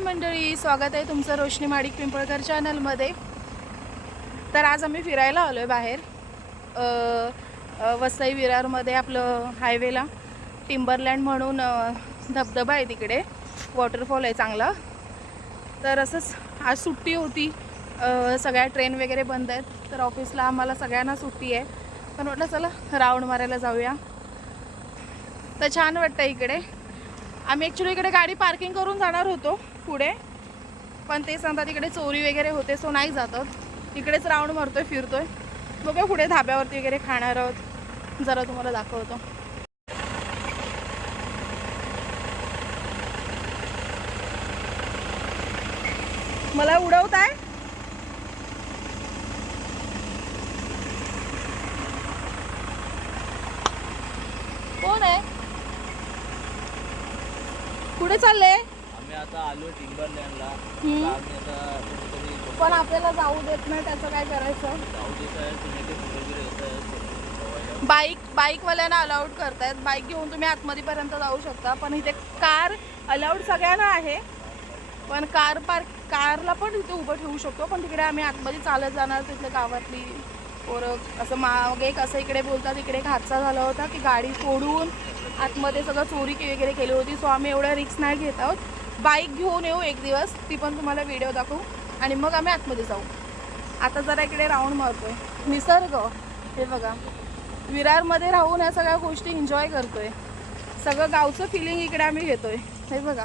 हाय मंडळी, स्वागत आहे तुमचं रोशनी माडिक पिंपळकर चॅनलमध्ये। तर आज आम्ही फिरायला आलो आहे बाहेर वसई विरारमध्ये आपलं हायवेला टिम्बरलँड म्हणून धबधबा आहे, तिकडे वॉटरफॉल आहे चांगला। तर असंच आज सुट्टी होती, सगळ्या ट्रेन वगैरे बंद आहेत, तर ऑफिसला आम्हाला सगळ्यांना सुट्टी आहे, पण म्हटलं चला राऊंड मारायला जाऊया। तर छान वाटतं इकडे। आम्ही ॲक्च्युली इकडे गाडी पार्किंग करून जाणार होतो पुढे, पण ते सांगतात तिकडे चोरी वगैरे होते, सो नाही जातात, इकडेच राऊंड मारतोय, फिरतोय। बघा पुढे धाब्यावरती वगैरे खाणार आहोत, जरा तुम्हाला दाखवतो। मला उडवताय? कोण आहे? कुठे चालले? आम्ही आता आलो टिम्बरलँडला। आम्ही आता कुठेतरी पण आपल्याला जाऊ देत नाही, त्याचं काय करायचं? जाऊ देत आहे, तुम्ही वगैरे येत आहे। बाईकवाल्यांना अलाउड करतायत, बाईक घेऊन तुम्ही आतमध्येपर्यंत जाऊ शकता, पण इथे कार अलाउड सगळ्यांना आहे, पण कारला पण इथे उभं ठेवू शकतो, पण तिकडे आम्ही आतमध्ये चालत जाणार। तिथल्या गावातली पोरं असं मागे एक असं इकडे बोलतात, इकडे एक हादसा झाला होता की गाडी सोडून आतमध्ये सगळं चोरी वगैरे केली होती, सो आम्ही एवढं रिस्क नाही घेत आहोत। बाईक घेऊन येऊ एक दिवस, ती पण तुम्हाला व्हिडिओ दाखवू, आणि मग आम्ही आतमध्ये जाऊ। आता जरा इकडे राऊंड मारतोय, निसर्ग हे बघा, विरारमध्ये राहून या सगळ्या गोष्टी एन्जॉय करतोय, सगळं गावचं फिलिंग इकडे आम्ही घेतोय, हे बघा।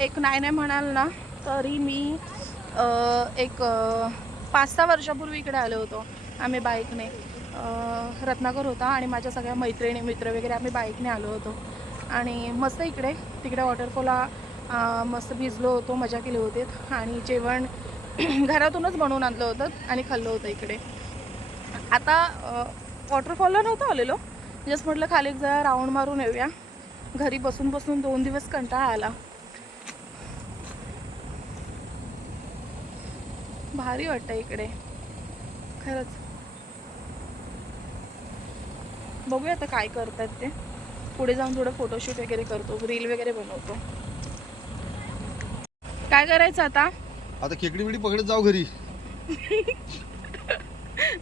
एक नाही म्हणाल ना तरी मी एक 5-6 वर्षापूर्वी इकडे आलो होतो आम्ही बाईकने। रत्नाकर होता आणि माझ्या सगळ्या मैत्रिणी मित्र वगैरे आम्ही बाईकने आलो होतो, आणि मस्त तिकडे वॉटरफॉलला मस्त भिजलो होतो, मजा केली होती, आणि जेवण घरातूनच बनवून आणलं होतं आणि खाल्लं होतं इकडे। आता वॉटरफॉलला नव्हतं आलेलो, जस्ट म्हटलं खाली जरा राऊंड मारून येऊया, घरी बसून बसून 2 दिवस कंटाळा आला। भारी वाटतं इकडे खरंच। बघूया आता काय करतात ते, पुढे जाऊन थोडं फोटोशूट वगैरे करतो, रील वगैरे बनवतो। काय करायचं आता? खेकडी बिडी पकडत जाऊ घरी।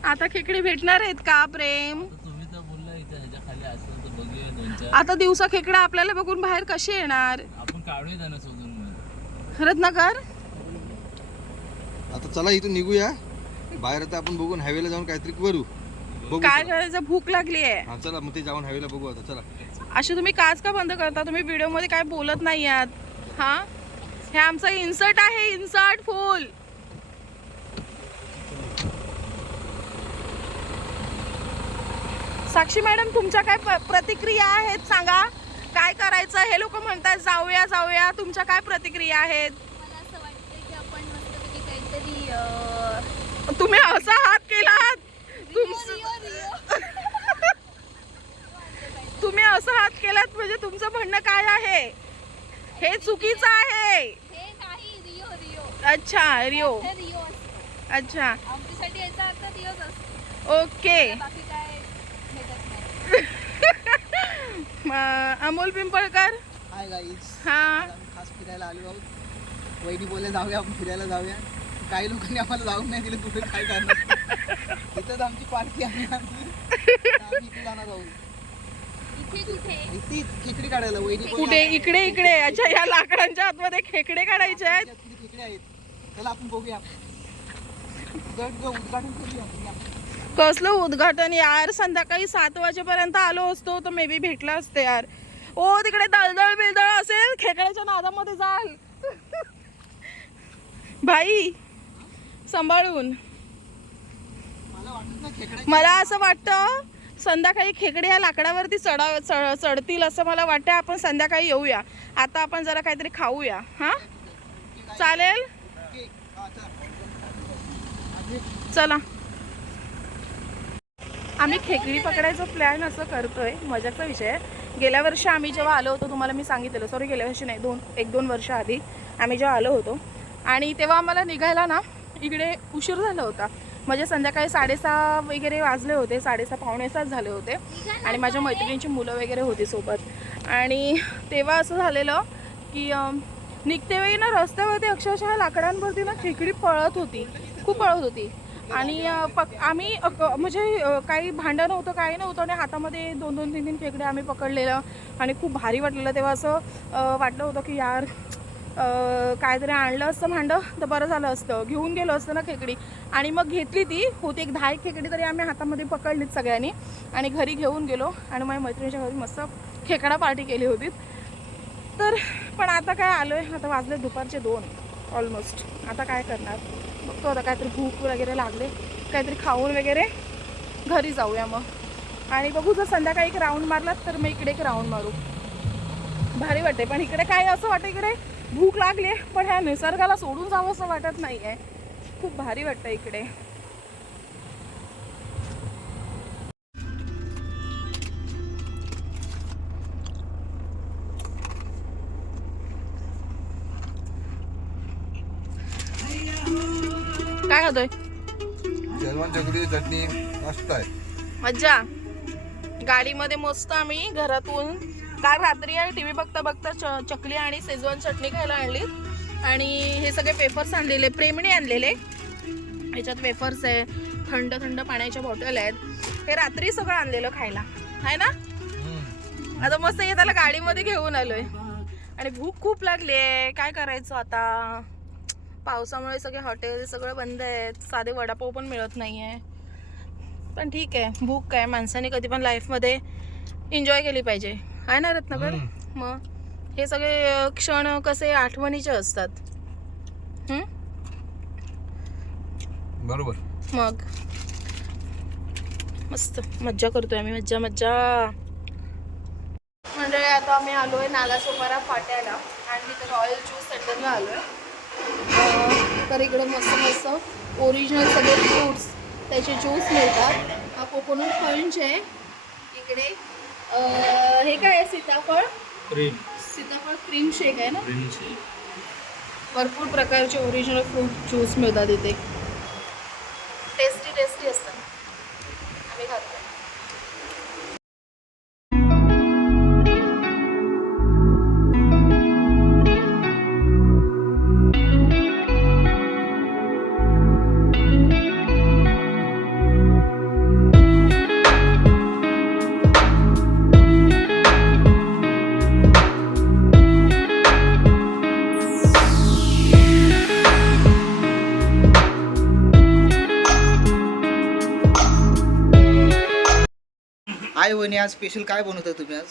आता खेकडी भेटणार आहेत का प्रेम? तुम्ही तर बोलला इथे ह्याच्या खाली असेल तर बघूया 2-4। आता दिवसा खेकडा आपल्याला बघून बाहेर कसे येणार? आपण काढूया त्यांना शोधून। रत्नाकर आता चला इथून निघूया बाहेर, आता आपण बघून हायवेला जाऊन काहीतरी करू। काय करायचं? भूक लागली आहे। हा चला मग ते जाऊन हायवेला बघू आता, चला। अशी तुम्ही काच का बंद करता? तुम्ही व्हिडिओ मध्ये काय बोलत नाही आहात? हा, हे आमचा इन्सर्ट आहे, इन्सर्ट फुल। साक्षी मॅडम, तुमच्या काय प्रतिक्रिया आहेत सांगा? काय करायचं? हे लोक म्हणतात जाऊया जाऊया, तुमच्या काय प्रतिक्रिया आहेत? मला असं वाटतं की आपण मस्तपैकी काहीतरी तुम्ही असा हात केलात, तुम्ही असं हात केलात म्हणजे तुमचं म्हणणं काय आहे? हे चुकीचं आहे। हे नाही, रिओ रिओ। अच्छा, रिओ। हे रिओ असतं, अच्छा, आमच्यासाठी याचा अर्थ रिओच असतो। ओके। बाकी काय भेटत नाही। अमोल पिंपळकर, हाय गाईज, हा, आम्ही खास फिरायला आलो आहोत। वहिनी बोलले जाऊया, आपण फिरायला जाऊया। काही लोकांनी आम्हाला जाऊन नाही दिलं, कुठे काय करणार, इथंच आमची पार्टी आहे, आम्ही इथे जाणार आहोत। इथे कुठे? इथेच खेकडी काढायला वहिनी बोलली कुठे? इकडे इकडे। अच्छा, या लाकडांच्या आतमध्ये खेकडे काढायचे आहेत? खेकडे आहेत, चला आपण बघूया, उद्घाटन करूया। कसलं उद्घाटन यार? संध्याकाळी 7 वाजेपर्यंत आलो असतो तर मे बी भेटला असते यार। ओ तिकडे दळदळ बिलदळ असेल, खेकड्याच्या नादामध्ये जाल। भाई सांभाळून. मला वाटत ना खेकडे मला असं वाटतं संध्याकाळी खेकडे या लाकडावरती चढतील असं मला वाटतं. आपण संध्याकाळी येऊया. आता आपण जरा काहीतरी खाऊया. हा चालेल, चला. आम्ही खेकडी पकडायचं प्लॅन असं करतोय, मजाचा विषय आहे. गेल्या वर्षी आम्ही जेव्हा आलो होतो तुम्हाला मी सांगितलेलं, सॉरी गेल्या वर्षी नाही, 1-2 वर्ष आधी आम्ही जेव्हा आलो होतो आणि तेव्हा आम्हाला निघायला ना इकडे उशीर झाला होता. म्हणजे संध्याकाळी 6:30 वगैरे वाजले होते, 6:30 पावणे 7 झाले होते आणि माझ्या मैत्रिणींची मुलं वगैरे होती सोबत. आणि तेव्हा असं झालेलं की निघते वेळी ना रस्त्यावरती अक्षरशः लाकडांवरती ना खेकडी पळत होती, खूप पळत होती. आणि आम्ही म्हणजे काही भांडं नव्हतं, काही नव्हतं आणि हातामध्ये 2-3 खेकडे आम्ही पकडलेलं आणि खूप भारी वाटलेलं. तेव्हा असं वाटलं होतं की यार काहीतरी आणलं असतं भांडं तर बरं झालं असतं, घेऊन गेलो असतं ना खेकडी. आणि मग घेतली ती होती एक 10 खेकडी तरी आम्ही हातामध्ये पकडलीत सगळ्यांनी आणि घरी घेऊन गेलो आणि माझ्या मैत्रिणीच्या घरी मस्त खेकडा पार्टी केली होती. तर पण आता काय आलो आहे, आता वाजले दुपारचे 2 ऑलमोस्ट. आता काय करणार, बघतो आता काहीतरी भूक वगैरे लागले, काहीतरी खाऊन वगैरे घरी जाऊया मग. आणि बघू जर संध्याकाळी एक राऊंड मारलात तर मग इकडे एक राऊंड मारू. भारी वाटते. पण इकडे काय असं वाटतं इकडे भूक लागली पण ह्या निसर्गाला सोडून जावं असं वाटत नाही आहे. खूप भारी वाटतं इकडे. काय होतंय? शेजवान चकलीची चटणी मस्त आहे. मज्जा. गाडीमध्ये मस्त आम्ही घरातून काल रात्री टीव्ही बघता बघता चकली आणि शेजवान चटणी खायला आणली. आणि हे सगळे वेफर्स आणलेले, प्रेमने आणलेले. ह्याच्यात वेफर्स आहे, थंड थंड पाण्याच्या बॉटल आहेत. हे रात्री सगळं आणलेलं खायला आहे ना. आता मस्त हे त्याला गाडीमध्ये घेऊन आलोय आणि भूक खूप लागली आहे. काय करायचं आता, पावसामुळे सगळे हॉटेल सगळं बंद आहेत, साधे वडापाव पण मिळत नाही आहे. पण ठीक आहे, भूक काय, माणसाने कधी पण लाईफमध्ये एन्जॉय केली पाहिजे आहे ना रत्नाकर. मग हे सगळे क्षण कसे आठवणीचे असतात. बरोबर. मग मस्त मज्जा करतोय आम्ही, मज्जा मज्जा. म्हणजे आता आम्ही आलोय नालासोपारा फाट्याला आणि तिथे रॉयल ज्यूस सेंटरला आलोय. तर इकडे मस्त मस्त ओरिजिनल सगळे फ्रूट्स त्याचे ज्यूस मिळतात. हा कोकोनट पंच आहे इकडे. हे काय आहे, सीताफळ क्रीम शेक आहे ना. भरपूर प्रकारचे ओरिजिनल फ्रूट ज्यूस मिळतात इथे. टेस्टी असतात. आम्ही खातो. आई वहिनी आज स्पेशल काय बनवताय तुम्ही आज?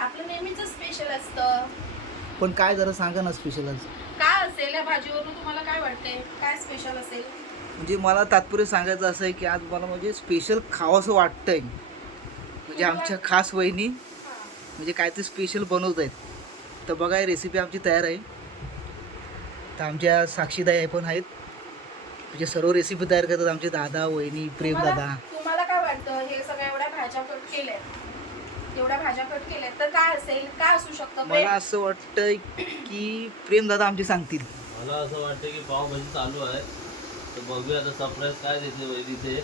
आपलं नेहमीच स्पेशल असतं. पण काय जरा सांगा ना स्पेशल आज काय असेल या भाजीवरून, तुम्हाला काय वाटतंय काय स्पेशल असेल? म्हणजे मला तात्पर्य सांगायचं असं आहे की आज मला म्हणजे स्पेशल खावंसं वाटतंय. म्हणजे आमच्या खास वहिनी म्हणजे काहीतरी स्पेशल बनवत आहेत. तर बघा ही रेसिपी आमची तयार आहे. तर आमच्या साक्षीदाई पण आहेत, म्हणजे सर्व रेसिपी तयार करतात आमचे दादा वहिनी प्रेम दादा. तुम्हाला काय वाटतं हे सगळ्या एवढ्या भाज्या कट केल्यात तर काय असेल, काय असू शकतं? मला असं वाटतंय की प्रेम दादा आमचे सांगतील. मला असं वाटतं की पावभाजी चालू आहे, तर बघूया आता सरप्राईज काय देते वहिनीचे.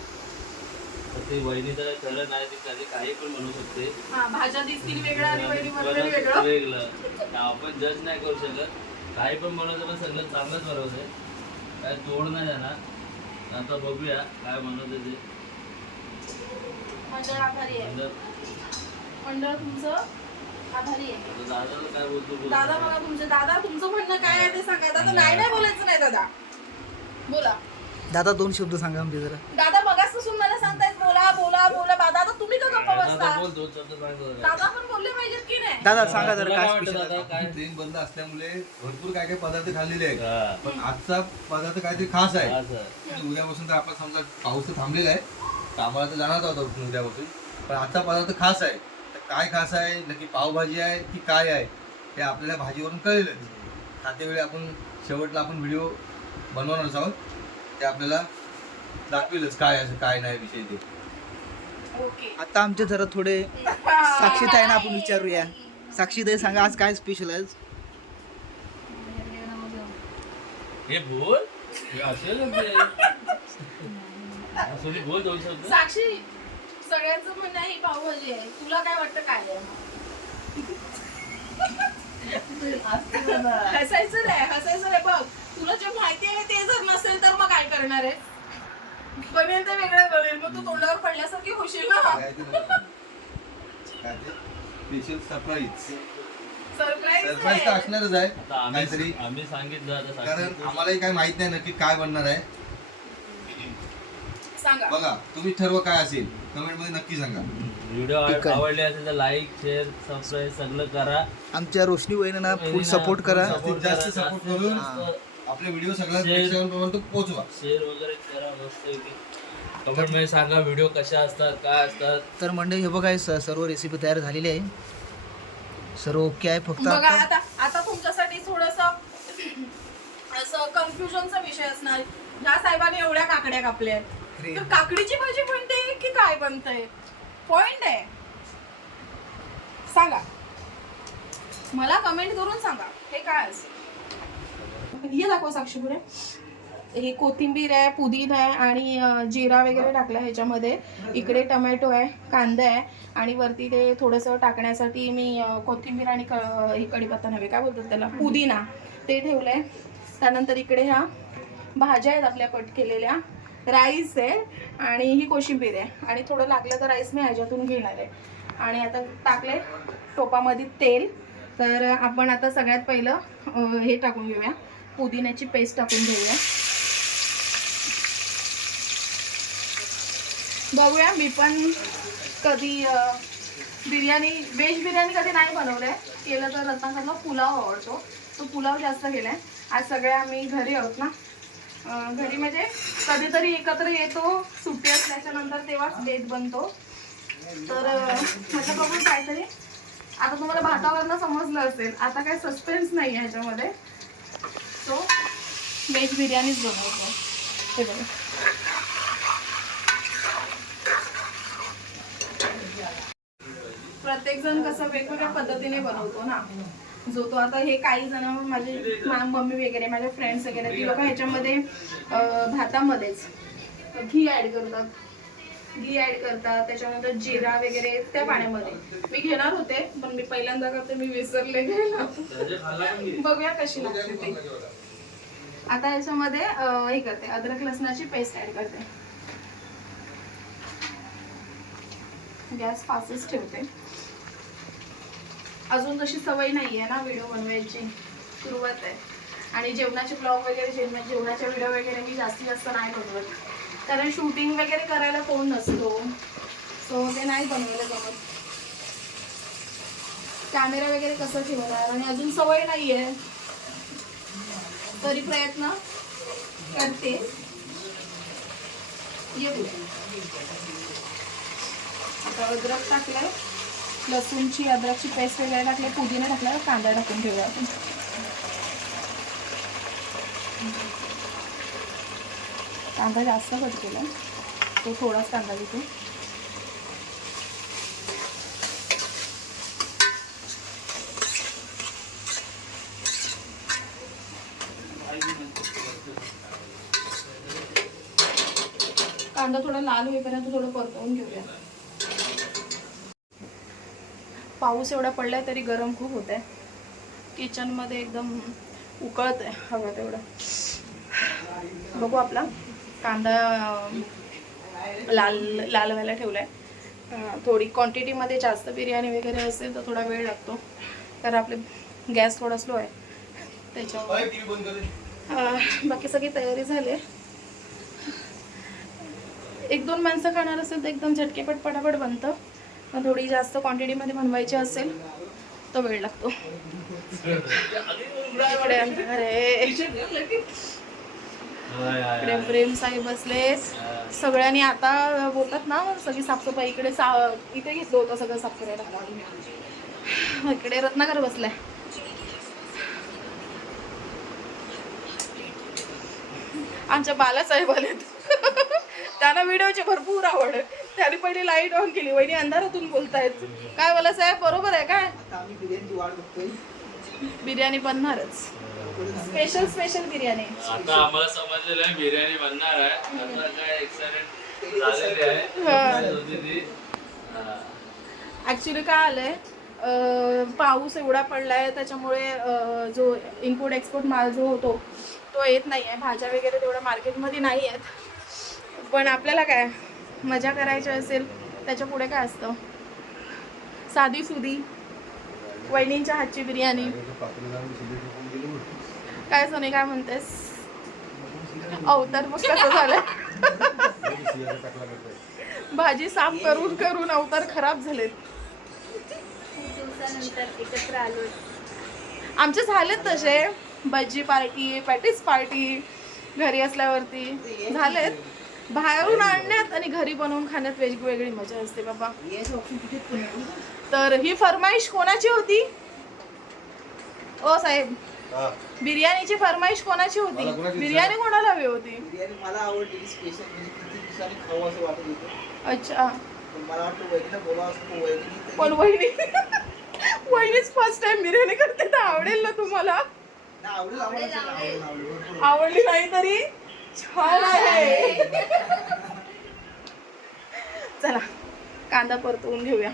तर ते वहिनीचं काही खरं नाही, ती कधी काही पण बनवू शकते. भाज्या दिसतील वेगळं आणि वहिनी बनवलेलं वेगळं वेगळं. आपण जज नाही करू शकत. काही पण बनवतं पण सगळं चांगलंच बनवते, काय तोड नाही जाणार. आता बघूया काय बनवते ते. मंडळ आभारी आहे, मंडळ तुमचं आभारी आहे. दादाला काय बोलतो दादा बघा तुमचं म्हणणं काय आहे ते सांगा. दादा नाही बोलायचं नाही. दादा बोला. दादा 2 शब्द सांगा आमचे जरा. दादा बघाच पासून मला सांगतायत बोला बोला बोला बोला दादा, आता तुम्ही का गप्पा बसता? दादा बोल, 2 शब्द सांग जरा. दादा पण बोलले पाहिजेत की नाही? दादा सांगा जरा तुला काय काय वाटतं स्पेशल दादा, काय ट्रेन बंद असल्यामुळे भरपूर काय काय पदार्थ खाल्लेले आहेत, हा, पण आजचा पदार्थ काहीतरी खास आहे. असं. आणि उद्यापासून तर आपण समजा पाऊस तर थांबलेला आहे, कामाला तर जाणार होता उद्यापासून, पण आजचा पदार्थ खास आहे. तर काय खास आहे, नक्की पावभाजी आहे की काय आहे हे आपल्याला भाजीवरून कळेलच. खातेवेळी आपण शेवटला आपण व्हिडिओ बनवणारच आहोत, ते आपल्याला दाखवेलच काय असं काय नाही विषय ते. ओके. आता आमचे जरा थोडे साक्षीताई ना आपण विचारूया. साक्षीताई सांगा आज काय स्पेशल आहे? हे बोल, हे असेल ना ते. असं बोल 2 शब्द. साक्षी, सगळ्यांचं म्हणणं आहे ही पावभाजी आहे, तुला काय वाटतं काय आहे? हसायचं नाही बघ, तुला जे माहिती आहे ते जर नसेल तर मग काय करणार आहे? बनेल तर वेगळं बनेल, मग तू तोंडावर पडल्यासारखी होशील ना. काय ते स्पेशल सरप्राईज सरप्राईज तर असणारच आहे आता काहीतरी, आम्ही सांगितलं आता कारण सांगितलं. आम्हालाही काय माहित नाही नक्की काय बनणार आहे. सांगा. बघा तुम्ही ठरवा काय असेल, कमेंट मध्ये नक्की सांगा. व्हिडिओ ठीक आहे. आवडले असेल तर लाईक शेअर सबस्क्राईब सगळं करा. आमच्या रोशनी वहिनींना फुल सपोर्ट करा. जास्तीत जास्त support करून आपले व्हिडिओ सगळ्या प्रेक्षकांपर्यंत पोहोचवा. शेअर वगैरे करा मस्त. कमेंट मध्ये सांगा व्हिडिओ कशा असतात, काय असतात. तर मंडळी हे बघा, हे सर्व रेसिपी तयार झालेली आहे, सर्व ओके आहे. फक्त बघा आता आता तुमच्यासाठी थोडस असं कन्फ्युजनचा विषय असणार. ह्या साहेबांनी एवढ्या काकड्या कापल्या आहेत, तर काकडीची भाजी बनते की काय बनतंय? पॉइंट आहे, सांगा मला, कमेंट करून सांगा हे काय असेल. हे दाखवा साक्षी पुढे. हे कोथिंबीर आहे, पुदिना आहे आणि जिरा वगैरे टाकला ह्याच्यामध्ये. इकडे टमॅटो आहे, कांदा आहे आणि वरती ते थोडंसं टाकण्यासाठी मी कोथिंबीर आणि हे कढीपत्ता नव्हे काय बोलतात त्याला, पुदिना, ते ठेवलं आहे. त्यानंतर इकडे ह्या भाज्या आहेत आपल्या कट केलेल्या, राईस आहे आणि ही कोशिंबीर आहे आणि थोडं लागलं तर राईस मी ह्याच्यातून घेणार आहे. आणि आता टाकले टोपामध्ये तेल. तर आपण आता सगळ्यात पहिलं हे टाकून घेऊया, पुदिन्याची पेस्ट टाकून घेऊया. बघूया, मी पण कधी बिर्याणी, व्हेज बिर्याणी कधी नाही बनवलंय. केलं तर रत्नाकरला पुलाव आवडतो, तो पुलाव जास्त केलाय. आज सगळे आम्ही घरी आहोत ना, घरी म्हणजे कधीतरी एकत्र येतो सुट्टी असल्याच्या नंतर, तेव्हाच बेत बनतो. तर म्हटलं बघून काहीतरी. आता तुम्हाला भातावरनं समजलं असेल, आता काय सस्पेन्स नाही आहे ह्याच्यामध्ये. सो व्हेज बिर्याणीच बनवतो. हे बघा, प्रत्येक जण कसं वेगवेगळ्या पद्धतीने बनवतो ना. जो तो आता हे काही जण माझे मम्मी वगैरे, माझे फ्रेंड्स वगैरे, ती लोक ह्याच्यामध्ये भातामध्येच घी ॲड करतात, त्याच्यानंतर जिरा वगैरे त्या पाण्यामध्ये. मी घेणार होते पण मी पहिल्यांदा करते, मी विसरले घ्यायला. बघूया कशी लागते ती. आता याच्यामध्ये हे करते, अद्रक लसणाची पेस्ट ॲड करते. गॅस फास्टच ठेवते. अजून तशी सवय नाही आहे ना व्हिडिओ बनवायची, सुरुवात आहे. आणि जेवणाचे ब्लॉग वगैरे, जेवणाचे व्हिडिओ वगैरे मी जास्त नाही बनवत, कारण शूटिंग वगैरे करायला कोण नसतो. सो ते नाही बनवायला जमत. कॅमेरा वगैरे कसं ठेवणार, आणि अजून सवय नाही आहे, तरी प्रयत्न करते. आता अद्रक टाकलंय, लसूणची अद्रकची पेस्ट वगैरे टाकले, पुदिना टाकला, कांदा टाकून ठेवूया आपण. कांदा जास्त कट केला, तो थोडाच कांदा घेतो. कांदा थोडा लाल होईपर्यंत थोडं परतवून घेऊया. पाऊस एवढा पडलाय तरी गरम खूप होत आहे. किचनमध्ये एकदम उकळत आहे हवा तेवढं. बघू, आपला कांदा लाल व्हायला ठेवला आहे. थोडी क्वांटिटीमध्ये जास्त बिर्याणी वगैरे असेल तर थोडा वेळ लागतो, कारण आपले गॅस थोडा स्लो आहे त्याच्यावर. बाकी सगळी तयारी झाली आहे. 1-2 माणसं खाणार असेल तर एकदम झटकेपट पटापट बनतं. पण थोडी जास्त क्वांटिटीमध्ये बनवायची असेल तर वेळ लागतो. इकडे अरे इकडे प्रेम साहेब बसलेत. सगळ्यांनी आता बोलतात ना सगळी साफसफाई इकडे इथे घेतलं होतं सगळं साफ करायला. इकडे रत्नाकर बसलाय. आमच्या बालासाहेब आलेत. त्यांना व्हिडिओची भरपूर आवड आहे. त्यांनी पहिली लाईट ऑन केली. वहिनी अंधारातून बोलतायत. काय बालासाहेब बरोबर आहे काय? बिर्याणी बनणारच. स्पेशल बिर्याणी. आता आम्हाला समजलेलं आहे बिर्याणी बनणार आहे. आता काय एक्साइटेड झालेली आहे. ऍक्च्युली काय आलंय पाऊस एवढा पडलाय त्याच्यामुळे जो इम्पोर्ट एक्सपोर्ट माल जो होतो तो येत नाही आहे. भाज्या वगैरे तेवढ्या मार्केटमध्ये नाही आहेत. पण आपल्याला काय मजा करायची असेल त्याच्या पुढे काय असतं. साधी सुधी वहिनींच्या हातची बिर्याणी. काय सोनी काय म्हणतेस? अवतार मग कसं झालं? भाजी साफ करून करून अवतार खराब झालेत. खूप दिवसानंतर एकत्र आलो. आमचे झालेत तसे भजी पार्टी पॅटीस पार्टी घरी असल्यावरती झालेत. बाहेरून आणण्यात आणि घरी बनवून खाण्यात वेगवेगळी मजा असते बाबा. तर ही फरमाईश कोणाची होती ओ साहेब? बिर्याणीची फरमाईश कोणाची होती? बिर्याणी कोणाला हवी होती? बिर्याणी मला आवडली स्पेशल, म्हणजे किती दिवसांनी खावं असं वाटत होतं. अच्छा. पण मला वाटतं वहिनीला बोलावं असं. वहिनी पण वहिनीच फर्स्ट टाइम बिर्याणी करते तर आवडेल ना तुम्हाला? आवडेल आवडेल. आवडली नाही तरी छान आहे. चला कांदा परतवून घेऊया.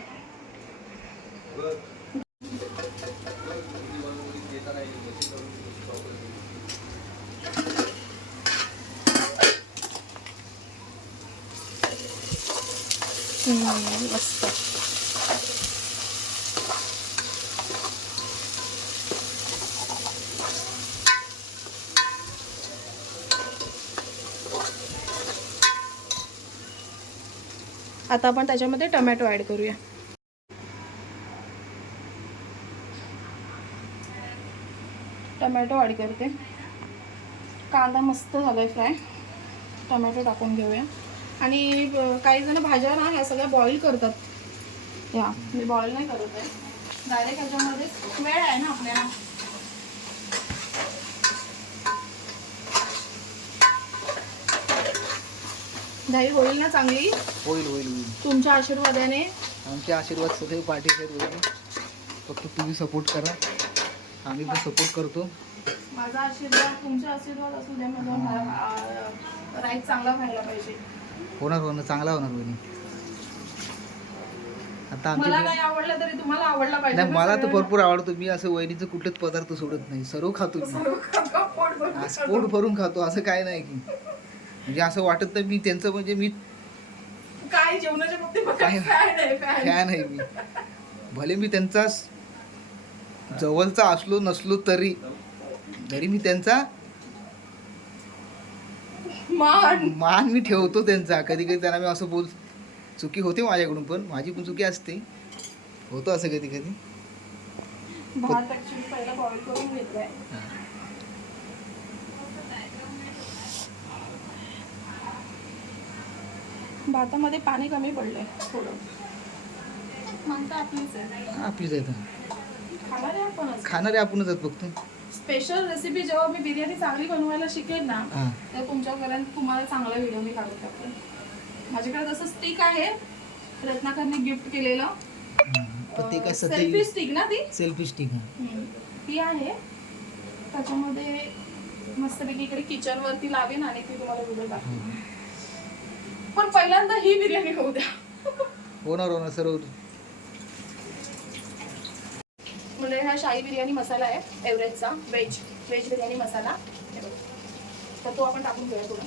मस्त. आता आपण त्याच्यामध्ये टोमॅटो ऍड करूया. टोमॅटो ऍड करते. कांदा मस्त झालाय फ्राय. टोमॅटो टाकून घेऊया. आणि काही जण भाज्या ना ह्या सगळ्या बॉईल करतात. या मी बॉईल नाही करत आहे. डायरेक्ट ह्याच्यामध्ये वेळ आहे ना आपल्याला. दही होईल ना चांगली? होईल होईल होईल. तुमच्या आशीर्वादाने. आमचे आशीर्वाद सदैव पाठीशी आहेत वहिनी. फक्त तुम्ही सपोर्ट करा, आम्ही पण सपोर्ट करतो. माझा आशीर्वाद तुमचा आशीर्वाद असू द्या. माझा राईस चांगला व्हायला पाहिजे. होणार चांगला होणार वहिनी. आता मला आमचे नाही आवडलं तरी तुम्हाला आवडला पाहिजे. नाही, मला तर भरपूर आवडतो. मी असं वहिनीचं कुठलेच पदार्थ सोडत नाही. सर्व खातो मी. पोट भरून खातो. असं काय नाही की म्हणजे असं वाटत नाही मी त्यांचं म्हणजे मी काय जेवणाच्या बाबतीत काय फॅन आहे मी. भले मी त्यांचा जवळचा असलो नसलो तरी मी त्यांचा मान मी ठेवतो त्यांचा. कधी कधी त्यांना मी असं बोल चुकी होते माझ्याकडून, पण माझी पण चुकी असते. होतं असं कधी कधी. भात ऍक्च्युली पहिला बॉईल करून घेतलाय. भातामध्ये पाणी कमी पडलंय थोडं. म्हणता आपलीच आहे. आपलीच आहे. खाणारे आपणच आहेत फक्त. स्पेशल रेसिपी जेव्हा मी बिर्याणी चांगली बनवायला शिकेल ना हां तेव्हा तुमच्यापर्यंत तुम्हाला चांगला व्हिडिओ मी काढू शकते. माझ्याकडे जसं स्टिक आहे रत्नाकरने गिफ्ट केलेलं. ते काय सेल्फी स्टिक ना ती. सेल्फी स्टिक ती आहे. त्याच्यामध्ये मस्तपैकी इकडे किचन वरती लावेन आणि ती तुम्हाला व्हिडिओ दाखवेन. पण पहिल्यांदा ही बिर्याणी होऊ द्या. होणार सर्व. म्हणजे हा शाही बिर्याणी मसाला आहे एव्हरेजचा. व्हेज बिर्याणी मसाला. तर तो आपण टाकून घेऊया थोडा.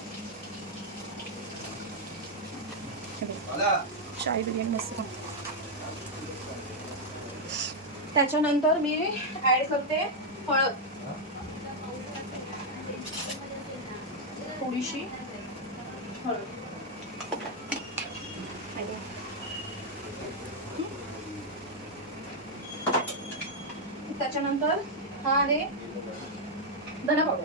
शाही बिर्याणी मसाला. त्याच्यानंतर मी ऍड करते हळद थोडीशी. हळद त्याच्यानंतर हा आहे धना पावडर.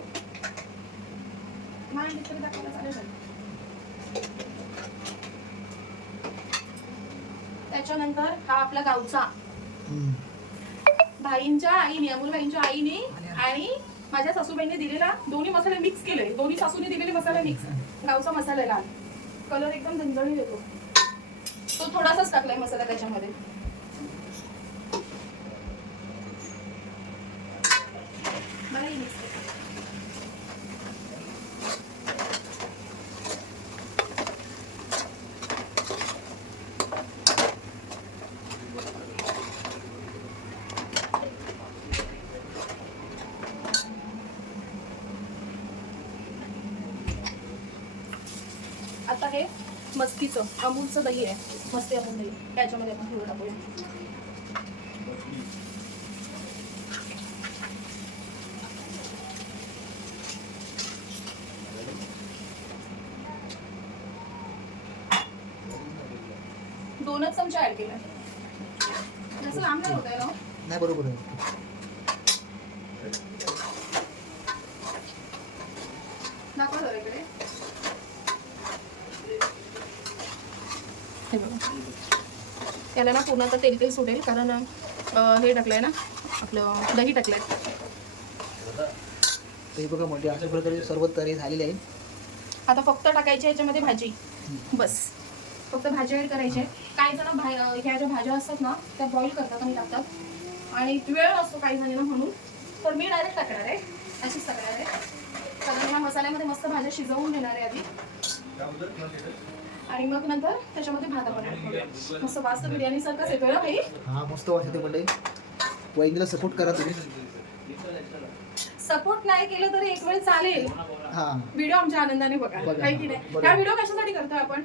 त्याच्यानंतर हा आपला गावचा भाईंच्या आईने, अमोल भाईंच्या आईने आणि माझ्या सासूबाईंनी दिलेला दोन्ही मसाले मिक्स केले. दोन्ही सासूने दिलेले मसाले मिक्स. गावचा मसाला लाल, कलर एकदम झणझणीत येतो. तो थोडासाच टाकलाय मसाला त्याच्यामध्ये. मला हे mix करा. आता हे मस्तीचं अमूलचं दही आहे. मस्ती अमूल दही त्याच्यामध्ये आपण थोडं टाकूया. दोनच चमचे ऍड केले. जसं लांब नाही होत आहे ना. नाही बरोबर आहे. दाखवा जरा इकडे. हे बघा. याला ना पूर्ण आता तेल सुटेल कारण हे टाकलंय ना आपलं दही टाकलंय. ते बघा म्हणजे अशा प्रकारे सर्व तयारी झालेली आहे. आता फक्त टाकायची याच्यामध्ये भाजी. बस फक्त भाजी ऍड करायची. काही जण ह्या ज्या भाज्या असतात ना त्या बॉईल करतात आणि टाकतात आणि वेळ असतो काही जणांना म्हणून. तर मी डायरेक्ट टाकणार आहे, अशीच टाकणार आहे. कारण ह्या मसाल्यामध्ये मस्त भाज्या शिजवून घेणार आहे आधी आणि मग नंतर त्याच्यामध्ये भात आपण ऍड करूया. मस्त वास्त बिर्याणी सारखाच येतोय ना भाई. हा मस्त वाटते म्हणजे. वहिनीला सपोर्ट करा तुम्ही. सपोर्ट नाही केलं तरी एक वेळ चालेल. हा व्हिडिओ आमच्या आनंदाने बघा. काही की नाही. हा व्हिडिओ कशासाठी करतोय आपण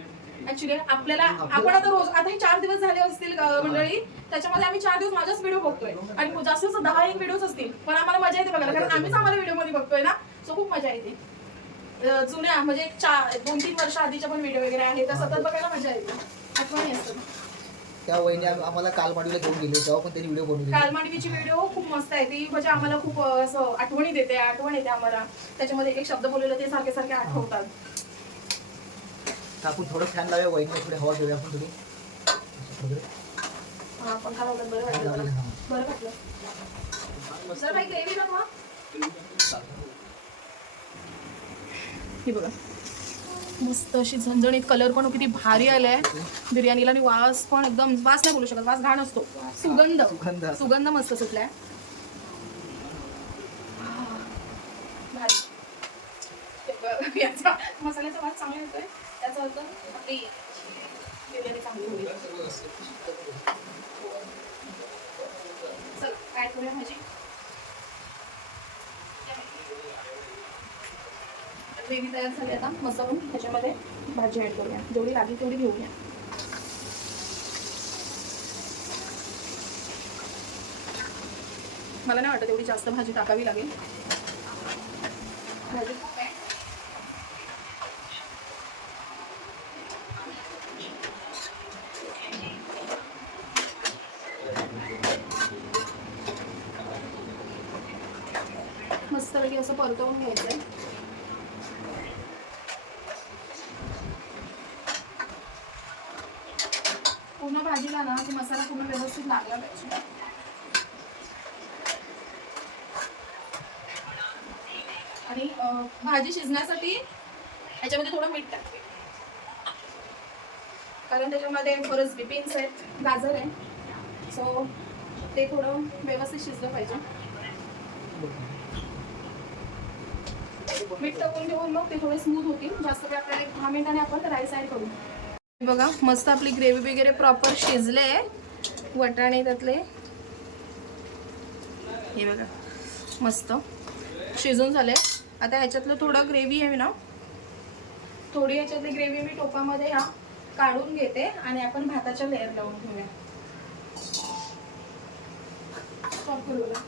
ऍक्च्युली आपल्याला आपण आता रोज आता हे 4 दिवस झाले असतील मंडळी. त्याच्यामध्ये आम्ही 4 दिवस माझाच व्हिडिओ बघतोय आणि जास्त 10-1 व्हिडिओच असतील पण आम्हाला मजा येते बघायला कारण आम्हीच आम्हाला व्हिडिओ मध्ये बघतोय ना. सो खूप मजा येते. जुन्या म्हणजे 2-3 वर्ष आधीच्या पण व्हिडिओ वगैरे आहे त्या सतत बघायला मजा येते. आठवणी असतात. त्या वहिनी आम्हाला कालमांडवीला घेऊन गेले तेव्हा पण त्यांनी व्हिडिओ बनवले. कालमांडवीची व्हिडिओ खूप मस्त आहे. ती म्हणजे आम्हाला खूप असं आठवण येते आम्हाला. त्याच्यामध्ये एक शब्द बोललेलं ते सारखे सारखे आठवतात. आपण थोडं फॅन लावूया वहिनीला थोडी हवा घेऊया आपण थोडी. हा पंखा लावला बरं वाटलं मला. बरं वाटलं. सर काही ग्रेव्ही बनवा. ही बघा मस्त अशी झणझणीत. कलर पण किती भारी आलाय बिर्याणीला आणि वास पण एकदम. वास नाही बोलू शकत, वास घाण असतो. सुगंध मस्त सुटलाय. भारी. याचा मसाल्याचा वास चांगला येतोय. त्याचा अर्थ आपली बिर्याणी चांगली होईल. चला ऍड करूया भाजी. ग्रेव्ही तयार झाली आता मस्त म्हणून त्याच्यामध्ये भाजी ऍड करूया. जेवढी लागेल तेवढी घेऊया. मला नाही वाटत एवढी जास्त भाजी टाकावी लागेल. भाजी खूप आहे. मस्तपैकी असं परतवून घ्यायचंय. पूर्ण भाजीला ना ते मसाला पूर्ण व्यवस्थित लागला पाहिजे. आणि भाजी शिजण्यासाठी याच्यामध्ये थोडं मीठ टाकते कारण त्याच्यामध्ये बरंच बीन्स आहेत, गाजर आहे. सो ते थोडं व्यवस्थित शिजलं पाहिजे. मीठ टाकून घेऊन मग ते थोडे स्मूथ होतील. जास्त वेळ आपल्याला 10 मिनिटांनी आपण राईस ॲड करू. बघा मस्त आपली ग्रेव्ही वगैरे प्रॉपर शिजले. वटाणे त्यातले हे बघा मस्त शिजून झाले. आता ह्याच्यातलं थोडं ग्रेव्ही आहे ना, थोडी ह्याच्यातली ग्रेव्ही मी टोपामध्ये काढून घेते आणि आपण भाताच्या लेअर लावून घेऊया. स्टॉप करूया.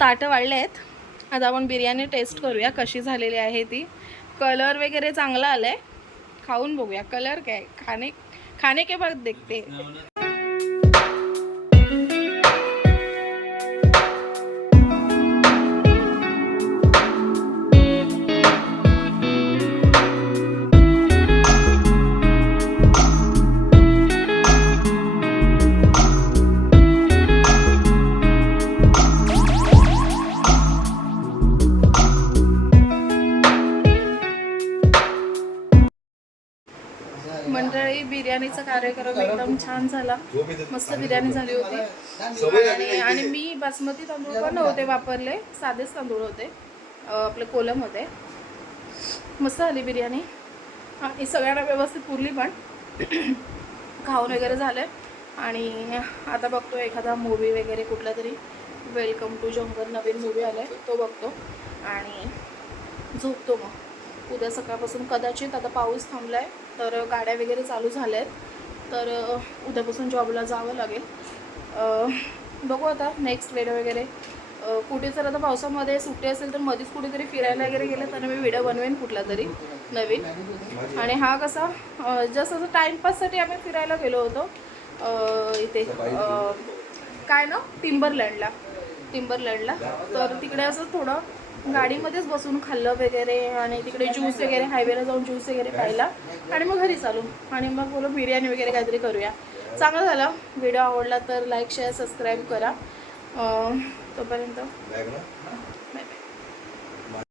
ताटं वाढले आहेत. आता आपण बिर्याणी टेस्ट करूया कशी झालेली आहे ती. कलर वगैरे चांगला आला आहे. खाऊन बघूया कलर काय. खाने के बाद देखते. मंडळी बिर्याणीचा कार्यक्रम एकदम छान झाला. मस्त बिर्याणी झाली होती. आणि मी बासमती तांदूळ पण नव्हते वापरले, साधेच तांदूळ होते आपले कोलम होते. मस्त झाली बिर्याणी आणि सगळ्यांना व्यवस्थित पुरली पण. खाऊन वगैरे झालं आणि आता बघतो एखादा मूवी वगैरे कुठला तरी. वेलकम टू जंगल नवीन मूवी आला आहे तो बघतो आणि झोपतो. मग उद्या सकाळपासून कदाचित, आता पाऊस थांबला आहे तर गाड्या वगैरे चालू झाल्या आहेत, तर उद्यापासून जॉबला जावं लागेल. बघू आता नेक्स्ट व्हिडिओ वगैरे कुठे जर आता पावसामध्ये सुट्टी असेल तर मध्येच कुठेतरी फिरायला वगैरे गेलं तर मी व्हिडिओ बनवेन कुठला तरी नवीन. आणि हा कसा जस्ट असं टाईमपाससाठी आम्ही फिरायला गेलो होतो इथे काय ना टिंबरलँडला. तर तिकडे असं थोडं गाडीमध्येच बसून खाल्लं वगैरे आणि तिकडे ज्यूस वगैरे हायवेला जाऊन ज्यूस वगैरे प्यायला आणि मग घरी चालू. आणि मग बोलो बिर्याणी वगैरे काहीतरी करूया. चांगलं झालं. व्हिडिओ आवडला तर लाईक शेअर सबस्क्राईब करा. तोपर्यंत